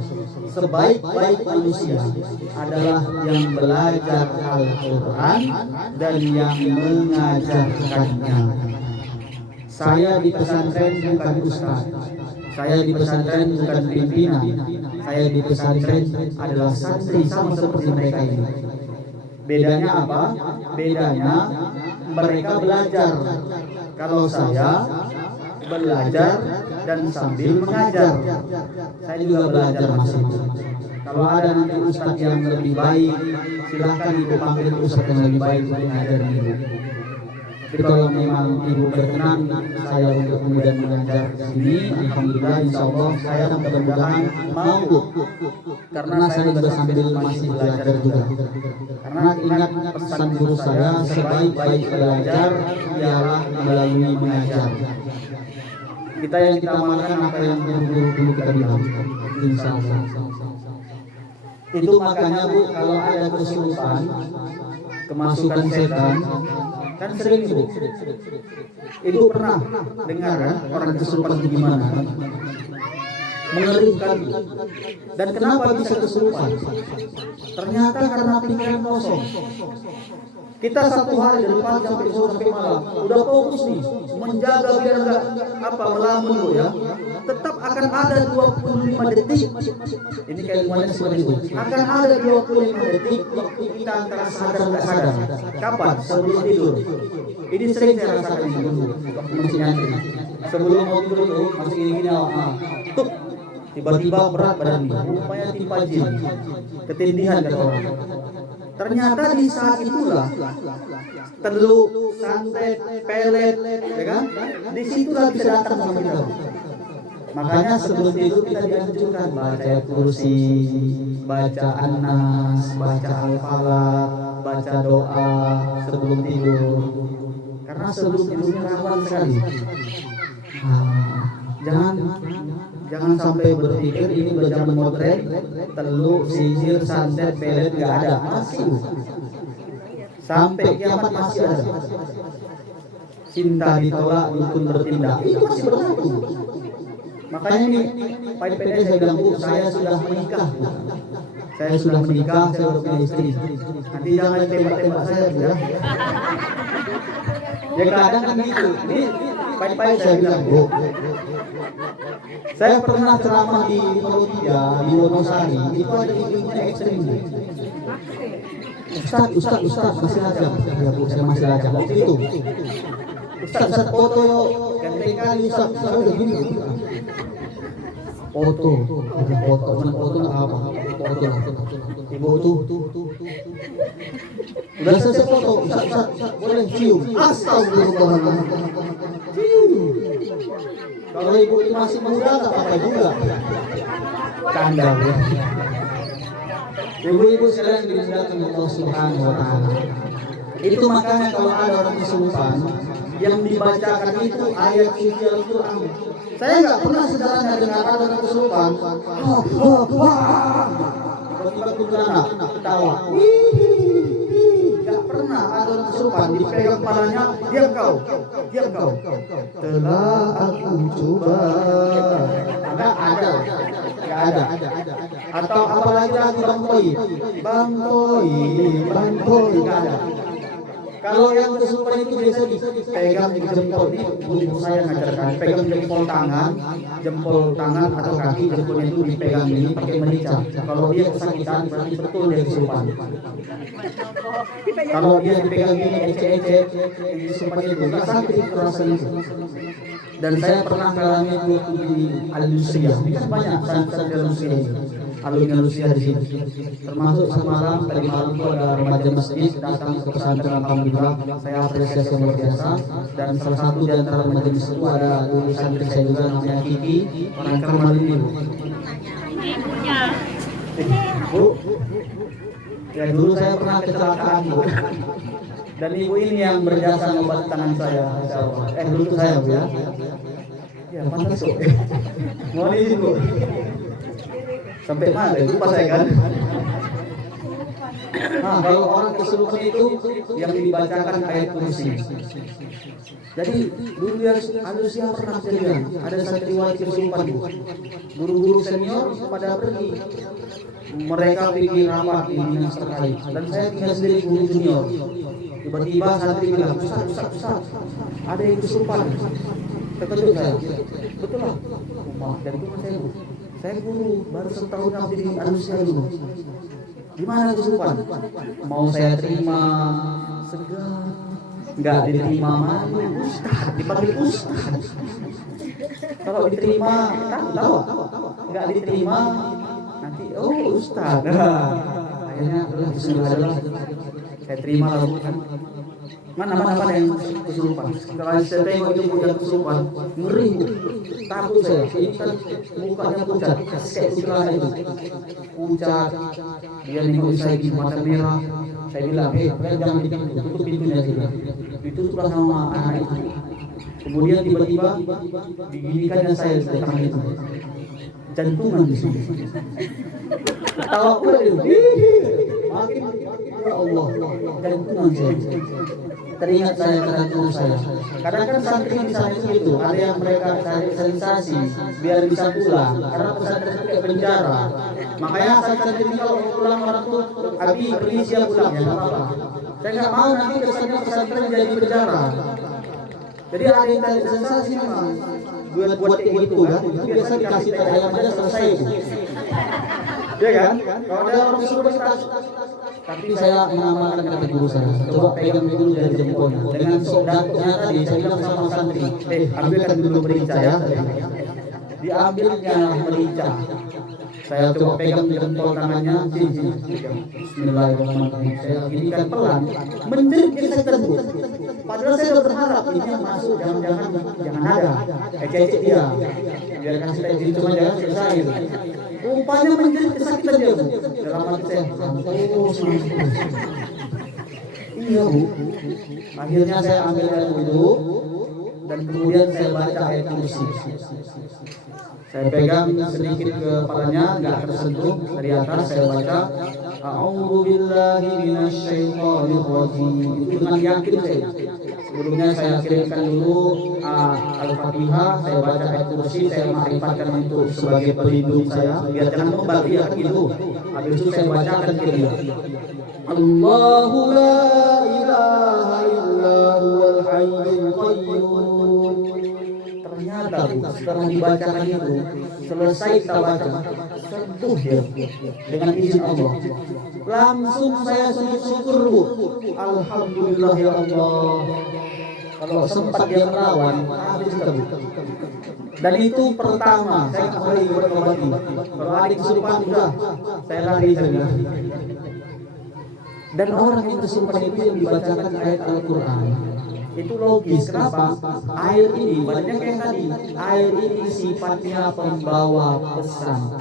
sebaik-baik manusia adalah yang belajar Al-Quran dan yang mengajarkannya. Saya di pesantren bukan ustaz, saya di pesantren bukan pimpinan, saya di pesantren adalah santri sama seperti mereka ini. Bedanya apa? Bedanya mereka belajar. Kalau saya belajar dan sambil mengajar. Saya juga belajar masih. Kalau ada nanti ustadz yang lebih baik, silahkan ibu panggil ustadz yang lebih baik untuk mengajar ibu. Tapi kalau memang ibu berkenan saya untuk kemudian mengajar di sini, alhamdulillah, insya Allah saya mudah-mudahan mampu. Karena saya juga sambil masih belajar juga. Karena ingat pesan guru saya, sebaik-baik belajar ialah melalui mengajar. Kita yang kita amalkan apa yang guru dulu kita bilang, insya Allah. Itu makanya Bu, kalau ada kesurupan, kemasukan setan, kan sering Bu. Ibu pernah dengar kan orang kesurupan itu gimana? Mengerikan. Dan kenapa bisa kesurupan? Ternyata karena pikiran kosong. Kita satu hari dari pagi sampai sore sampai malam udah fokus nih menjaga biar enggak melamun Bu ya. Tetap akan ada 25 detik. Ini kalimatnya seperti itu. Akan ada 25 detik waktu kita antara sadar enggak sadar. Kapan? Sebelum tidur. Ini sering saya rasakan di dulu waktu masih nyantri. Sebelum mau tidur itu masih gini-gini tuk, tiba-tiba berat badan ini. Rupanya timpa jin. Ketindihan kata orang. Ternyata di saat itulah teluk, santet, pelet, ya kan? Di situlah bisa datang sama kita. Makanya sebelum tidur kita dianjurkan baca kursi, baca An-Nas, baca Al-Falaq, baca doa sebelum tidur. Karena sebelum tidurnya rawan sekali. Jangan sampai berpikir ini udah zaman modern, teluk, sihir, santet, pelet nggak ada, masih. Sampai kiamat masih ada. Cinta ditolak, dukun bertindak, itu masih berlaku. Makanya nih, pede saya bilang Bu, saya sudah menikah. Saya sudah menikah, saya sudah punya istri. Nanti jangan tembak-tembak saya ya. Ya kadang kan gitu. Ini pahit-pahit saya bilang Bu. Saya pernah ceramah di Malutia, di Wonosari, itu ada ibunya ekstrim. Ustaz, masih lajang. Ya Bu, saya masih lajang. Waktu itu. Ustaz, foto yuk. Ganteng kali Ustaz, udah gini. Foto apa? Foto lah. Ibu tuh. Udah selesai foto, Ustaz, boleh cium. Astagfirullahaladzim. Cium. Kalau ibu itu masih muda tak apa juga. Canda ya. Ibu-ibu sekalian dimuliakan Allah Subhanahu wa taala. Itu makanya kalau ada orang kesurupan yang dibacakan itu ayat suci Al-Qur'an. Saya enggak pernah sederhana dengar ada orang kesurupan. Tiba-tiba kuntilanak ketawa. Enggak pernah ada orang kesurupan dipegang kepalanya, diam kau. Telah aku coba. Enggak ada. Atau apalagi lagu Bang Toy, enggak ada. Kalau yang kesurupan itu biasa dipegang di jempol, ibu saya ngajarkan, pegang jempol tangan atau kaki, jempolnya itu dipegang ini pakai merica. Kalau dia kesakitan berarti betul dia kesurupan. Kalau dia dipegang ini ecek yang kesurupan itu nggak sakit rasanya itu. Dan saya pernah mengalami itu di Al-Lusia. Ini kan banyak santet Al-Lusia ini. Alumni di sini. Termasuk semalam tadi malam itu ada remaja masjid datang ke pesantren, alhamdulillah saya apresiasi yang luar biasa. Dan salah satu di antara remaja masjid itu ada dulu santri saya juga namanya Kiki, orang Kermal ini Bu. Bu, ya dulu saya pernah kecelakaan Bu. Dan ibu ini yang berjasa membuat tangan saya. Dulu itu saya Bu ya. Ya pantas kok. Mohon izin Bu. Sampai mana lupa saya kan. Nah, kalau orang kesurupan itu yang dibacakan ayat kursi. Jadi dulu ya Alusia pernah kejadian, ada santriwati kesurupan Bu. Guru-guru senior pada pergi. Mereka pergi rapat di dinas terkait dan saya tinggal sendiri guru junior. Tiba-tiba santri bilang, Ustaz, ada yang kesurupan. Terkejut saya. Betul lah. Maaf dari guru saya Bu. Saya guru baru setahun abdi di Alusia dulu. Gimana kesurupan? Mau saya terima segar, nggak diterima malu, Ustaz, dipanggil Ustaz. Kalau diterima, tahu, nggak diterima, nanti Ustaz. Akhirnya Bismillah, saya terima lalu kan. Mana yang kesurupan. Kalau saya tengok itu punya kesurupan, ngeri, takut saya. Ini kan mukanya pucat, kayak kuntilanak itu. Pucat, dia nengok saya di mata merah. Saya bilang, jangan tutup pintunya sih. Ditutuplah sama anak itu. Kemudian tiba-tiba diginikannya saya di tangan itu. Jantungan di sini. Tawa pula itu. Makin ya Allah, jantungan saya. Teringat saya kata guru saya. Kadang kan santri di sana itu ada yang mereka cari sensasi biar bisa pulang karena pesantren itu kayak penjara. Makanya santri ini kalau mau pulang orang tuh Abi pergi siap pulang ya nggak apa-apa. Saya nggak mau nanti kesannya pesantren jadi penjara. Jadi ada yang cari sensasi memang buat kayak gitu kan. Biasa dikasih teh ayam aja selesai itu. Iya kan? Kalau ada orang suruh kita. Tapi saya mengamalkan kata guru saya. Coba pegang dulu dari jempolnya. Dengan sodaknya tadi saya bilang sama santri, ambilkan dulu merica ya. Diambilnya merica. Saya coba pegang jempol tangannya, sini. Bismillahirrahmanirrahim. Saya ginikan pelan, menjerit kesakitan Bu. Padahal saya sudah berharap ini yang masuk, jangan ada. Cecek dia. Biar kasih teh gitu aja selesai. Rupanya menjerit kesakitan dia Bu. Dalam hati saya, iya Bu. Akhirnya saya ambil air wudhu dan kemudian saya baca ayat kursi. Saya pegang sedikit ke kepalanya, nggak tersentuh dari atas. Saya baca A'udzu billahi minasyaitonir rajim. Itu dengan yakin saya. Sebelumnya saya kirimkan dulu Al-Fatihah, saya baca ayat kursi, saya ma'rifatkan untuk sebagai pelindung saya biar jangan membal dia gitu. Habis itu saya bacakan ke dia. Allahu la ilaha illa huwal hayyul qayyum. Ternyata setelah dibacakan itu, selesai kita baca, sentuh ya dengan izin Allah. Langsung saya sujud syukur Bu. Alhamdulillah ya Allah. Kalau sempat dia melawan, habis kita Bu. Dan itu pertama, saya kembali berobati. Kalau ada kesurupan udah, saya lari saja. Dan orang yang kesurupan itu yang dibacakan ayat Al-Quran. Itu logis, kenapa? Air ini, banyak yang tadi, air ini sifatnya pembawa pesan.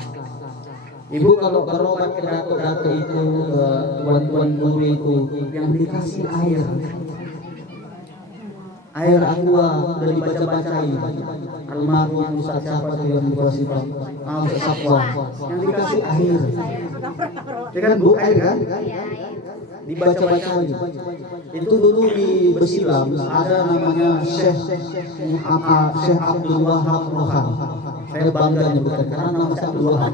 Ibu kalau berobat ke dato-dato itu, ke tuan-tuan guru itu, yang dikasih air aqua dari baca-bacain. Almarhum Ustaz siapa tuh yang dikasih Ustaz Safwa, yang dikasih air. Ya kan Bu, air kan? Dibaca-bacain. Itu dulu di Besilam ada namanya Syekh Abdul Wahab Rohan. Saya bangga nyebutkan karena nama Syekh Abdul Wahab.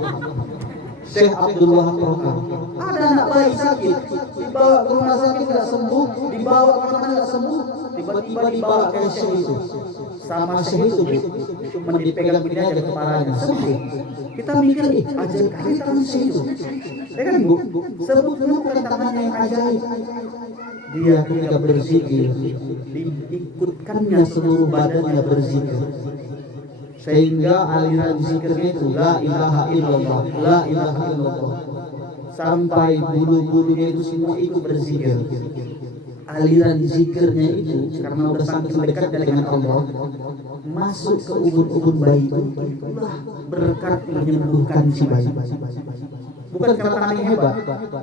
Syekh Abdul Wahab Rohan. Ada anak bayi sakit, dibawa ke rumah sakit nggak sembuh, dibawa ke mana nggak sembuh, tiba-tiba dibawa ke Syekh itu. Sama Syekh itu Bu, cuma dipegang begini aja kepalanya, sembuh. Kita mikir, ajaib kali tangan Syekh itu. Ya kan Bu, sebetulnya bukan tangannya yang ajaib. Dia ketika berzikir, diikutkannya seluruh badannya berzikir. Sehingga aliran zikirnya itu la ilaha illallah, la ilaha illallah. Sampai bulu-bulunya itu semua itu berzikir. Aliran zikirnya itu karena bersangkut dekatnya dengan Allah, masuk ke ubun-ubun bayi itu, berkat menyembuhkan si bayi. Bukan karena tangan yang hebat.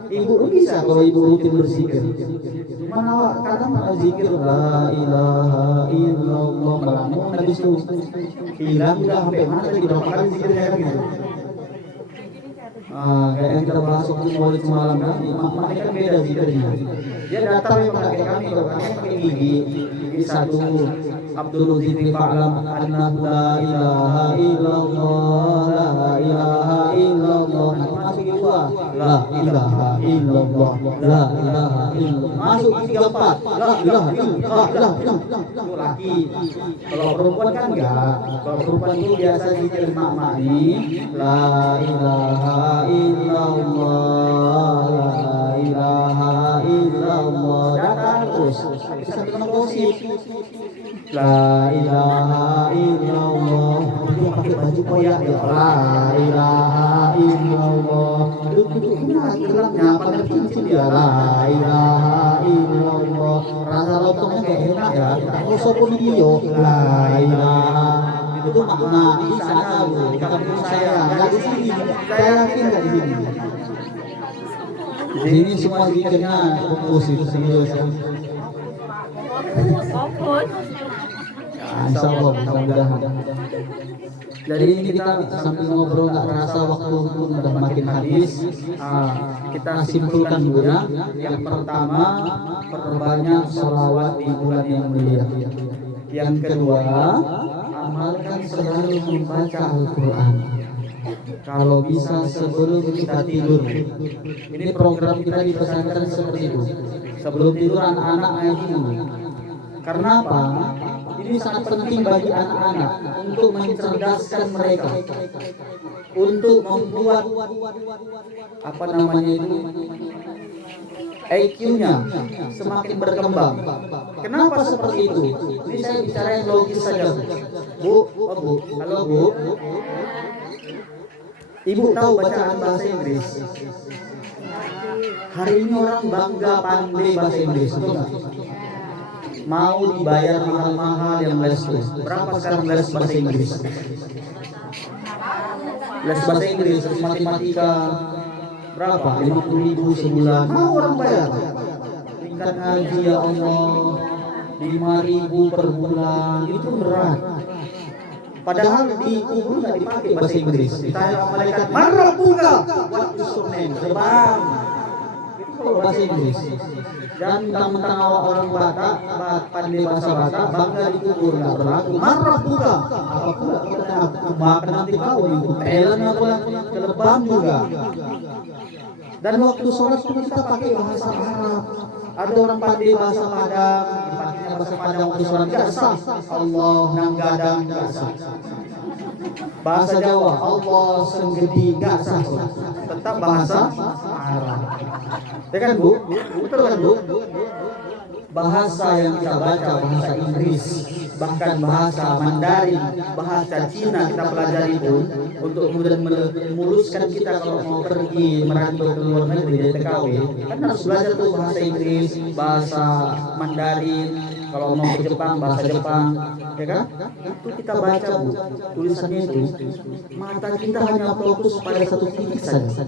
Ibu bisa kalau ibu rutin berzikir. Mana kadang zikir la ilaha illallah melamun habis itu hilang udah sampai mana tadi berapa kali zikirnya gitu. Kayak yang kita bahas waktu Maulid semalam kan, maknanya kan beda sih dari dia datang memang kayak kami kalau kami kan pakai gigi satu. Abdul Zikri fa'lam annahu la ilaha illallah, la ilaha illallah. Nanti masuk gigi dua, la ilaha illallah, la ilaha illallah. Masuk gigi keempat, la ilaha illallah, la ilaha illallah. Itu laki. Kalau perempuan kan enggak. Kalau perempuan itu biasa zikir makmani, la ilaha illallah, la ilaha illallah. Datang terus. Bisa sambil menggosip. La ilaha illallah. Itu pakai baju koyak ya. La ilaha illallah. Duduk gelapnya pada cincin dia. La ilaha illallah. Rasa lontongnya kayak enak ya. Tak usah pun video. La ilaha. Itu makna di sana Bu. Di kampung saya. Enggak di sini. Saya yakin enggak di sini. Di sini semua zikirnya fokus itu serius. Insya Allah mudah-mudahan. Jadi ini kita sambil ngobrol nggak terasa waktu pun udah makin habis. Kita simpulkan dulu ya. Yang pertama, perbanyak sholawat di bulan yang mulia. Yang kedua, amalkan selalu membaca Al-Quran. Kalau bisa sebelum kita tidur. Ini program kita di pesantren seperti itu. Sebelum tidur anak-anak ngaji dulu. Karena apa? Ini sangat penting bagi anak-anak untuk mencerdaskan mereka, untuk membuat apa namanya itu IQ-nya semakin berkembang. Kenapa seperti itu? Ini saya bicara yang logis saja, Bu. Bu, halo Bu. Ibu tahu bacaan bahasa Inggris? Hari ini orang bangga pandai bahasa Inggris, betul nggak? Mau dibayar mahal-mahal yang les tuh. Berapa sekarang les bahasa Inggris? Les bahasa Inggris, les matematika berapa? 50.000 sebulan. Mau orang bayar? Tingkat haji ya Allah 5.000 per bulan. Itu berat. Padahal di kubur nggak dipakai bahasa Inggris. Ditanya malaikat, "Marabbuka?" Waktu Senin terbang. Itu kalau bahasa Inggris. Dan mentang-mentang awak orang Batak, pandai bahasa Batak, bangga dikubur nggak berlaku. Marah buka, apa pula kita makan nanti kau di Thailand apa ke Lebam juga. Dan waktu sholat pun kita pakai bahasa Arab. Ada orang pandai bahasa Padang, dipakainya bahasa Padang waktu sholat nggak sah. Allah nang gadang nggak sah. Bahasa Jawa, Allah senggedi nggak sah. Tetap bahasa Arab. Ya kan Bu? Betul kan Bu? Bahasa yang kita baca bahasa Inggris, bahkan bahasa Mandarin, bahasa Cina kita pelajari pun untuk kemudian memuluskan kita kalau mau pergi merantau ke luar negeri dari TKW, kan harus belajar tuh bahasa Inggris, bahasa Mandarin, kalau mau ke Jepang bahasa Jepang, ya kan? Itu kita baca Bu, tulisannya itu mata kita hanya fokus pada satu titik saja.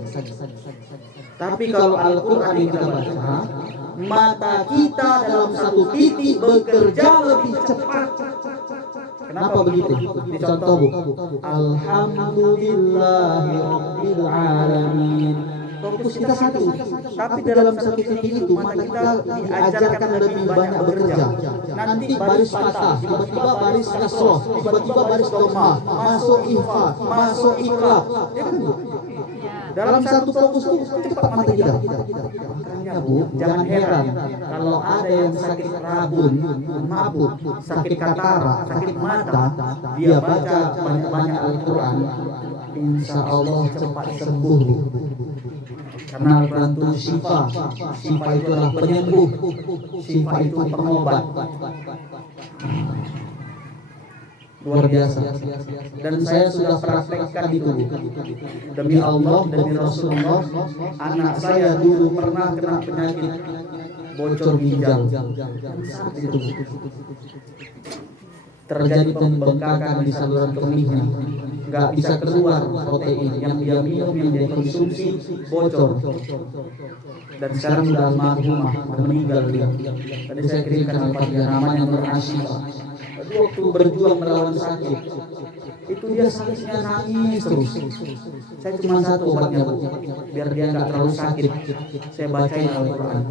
Tapi kalau Al-Quran yang kita baca, mata kita dalam satu titik bekerja lebih cepat. Kenapa begitu? Dicontoh Bu. Alhamdulillahirabbil alamin. Fokus kita satu, tapi dalam satu titik itu mata kita diajarkan lebih banyak bekerja. Nanti baris patah, tiba-tiba baris kasroh, tiba-tiba baris dhamma, masuk ifa, masuk iqlab. Ya kan Bu? Dalam satu fokus itu cepat mata kita. Makanya Bu, jangan heran kalau ada yang sakit rabun, mabuk, sakit katarak, sakit mata, dia baca banyak-banyak Al-Quran, insya Allah cepat sembuh Bu. Karena Al-Quran itu syifa, syifa itu adalah penyembuh, syifa itu pengobat. Luar biasa. Dan saya sudah praktekkan itu. Demi Allah, demi Rasulullah, anak saya dulu pernah kena penyakit bocor ginjal. Itu terjadi pembengkakan di saluran kemihnya, nggak bisa keluar protein yang dia minum, yang dia konsumsi bocor. Dan sekarang sudah almarhumah, meninggal dia. Tadi saya kirimkan Al-Fatihah, namanya Nur Asyifah. Waktu berjuang melawan sakit, itu dia sakitnya nangis terus. Saya cuma satu obatnya Bu, biar dia nggak terlalu sakit. Saya bacain Al-Quran.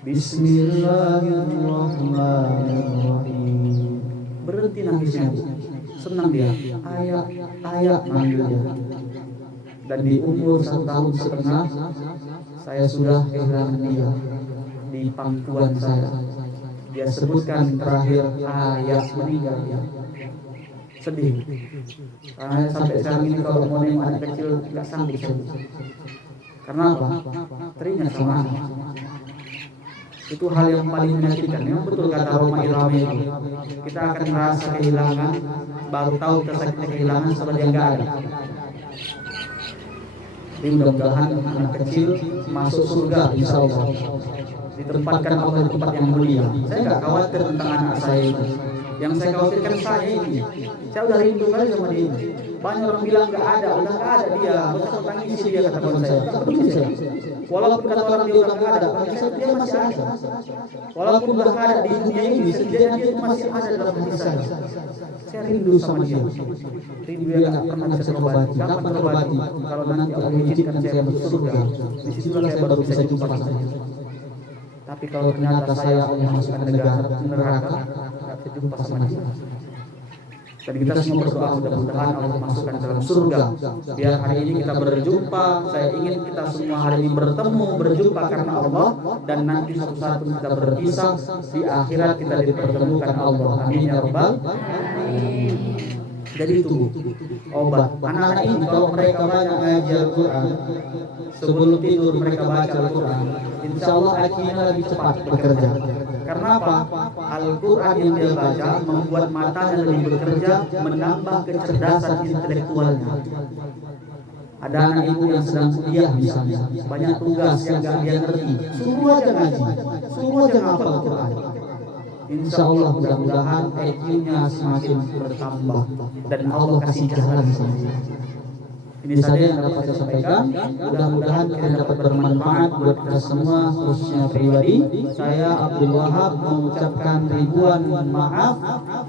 Bismillahirrahmanirrahim. Berhenti nangisnya Bu, senang dia. Ayah manggil dia. Dan di umur 1 tahun setengah saya sudah kehilangan dia di pangkuan saya. Dia sebutkan terakhir ayah meninggal dia. Sedih. Karena sampai sekarang ini kalau mau nengok anak kecil nggak sanggup saya. Karena apa? Teringat sama anak. Itu hal yang paling menyakitkan. Memang betul kata Roma Irama itu. Kita akan merasa kehilangan, baru tahu tersakitnya kehilangan setelah dia nggak ada. Jadi mudah-mudahan anak kecil masuk surga insya Allah, ditempatkan Allah di tempat yang mulia. Saya nggak khawatir tentang anak saya itu. Yang saya khawatirkan saya ini. Saya udah rindu kali sama dia. Banyak orang bilang nggak ada, udah nggak ada dia. Betul tangisi dia kata kawan saya. Betul saya. Walaupun kata orang dia udah nggak ada, bagi saya dia masih ada. Walaupun udah nggak ada di dunia ini, setidaknya dia masih ada dalam hati saya. Saya rindu sama dia. Rindu yang nggak pernah bisa terobati. Kapan terobati? Kalau nanti Allah izinkan saya masuk surga, di situlah saya baru bisa jumpa sama dia. Tapi kalau ternyata saya Allah masukkan neraka, nggak bisa jumpa sama dia. Dan kita semua berdoa mudah-mudahan Allah masukkan dalam surga. Biar hari ini kita berjumpa. Saya ingin kita semua hari ini bertemu, berjumpa karena Allah. Dan nanti suatu saat pun kita berpisah, di akhirat kita dipertemukan Allah. Amin ya rabbal alamin. Jadi itu obat. Anak-anak ini kalau mereka banyak ngaji Al-Quran, sebelum tidur mereka baca Al-Quran, insya Allah akinya lebih cepat bekerja. Karena apa? Al-Quran yang dia baca membuat matanya lebih bekerja, menambah kecerdasan intelektualnya. Ada anak ibu yang sedang kuliah misalnya, banyak tugas yang gak dia ngerti, suruh aja ngaji, suruh aja ngapal Al-Quran. Insya Allah mudah-mudahan IQ-nya semakin bertambah dan Allah kasih jalan sama dia. Ini saja yang dapat saya sampaikan. Mudah-mudahan kita dapat bermanfaat buat kita semua, khususnya pribadi. Saya Abdul Wahab mengucapkan ribuan maaf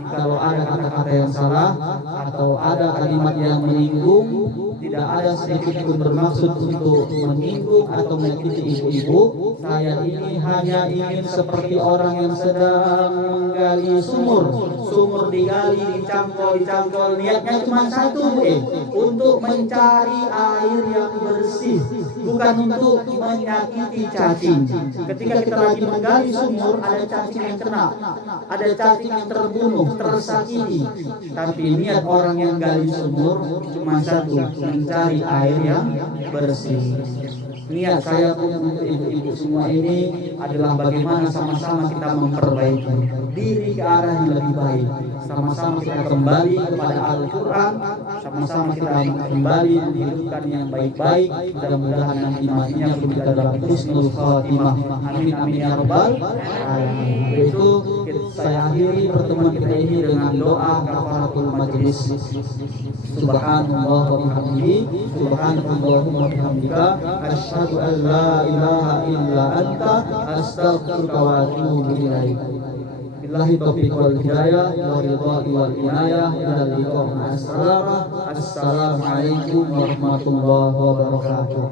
kalau ada kata-kata yang salah atau ada kalimat yang menyinggung. Tidak ada sedikit pun bermaksud untuk menyinggung atau menyakiti ibu-ibu. Saya ini hanya ingin seperti orang yang sedang menggali sumur. Sumur digali, dicangkol, niatnya cuma satu, untuk mencari air yang bersih, bukan untuk menyakiti cacing. Ketika kita lagi menggali sumur, ada cacing yang kena, ada cacing yang terbunuh, tersakiti. Tapi niat orang yang gali sumur cuma satu, mencari air yang bersih. Niat saya pun untuk ibu-ibu semua ini adalah bagaimana sama-sama kita memperbaiki diri ke arah yang lebih baik. Sama-sama kita kembali kepada Al-Quran, sama-sama kita kembali menghidupkan yang baik-baik. Mudah-mudahan nanti matinya pun kita dalam husnul khatimah. Amin amin ya rabbal alamin. Itu saya akhiri pertemuan kita ini dengan doa kafaratul majlis. Subhanallah wa bihamdihi, subhanallahumma wa bihamdika, asyhadu an la ilaha illa anta, astaghfiruka wa atubu ilaik. Billahi taufiq wal hidayah, wa ridha wal inayah, ila liqa ma'as salamah. Assalamualaikum warahmatullahi wabarakatuh.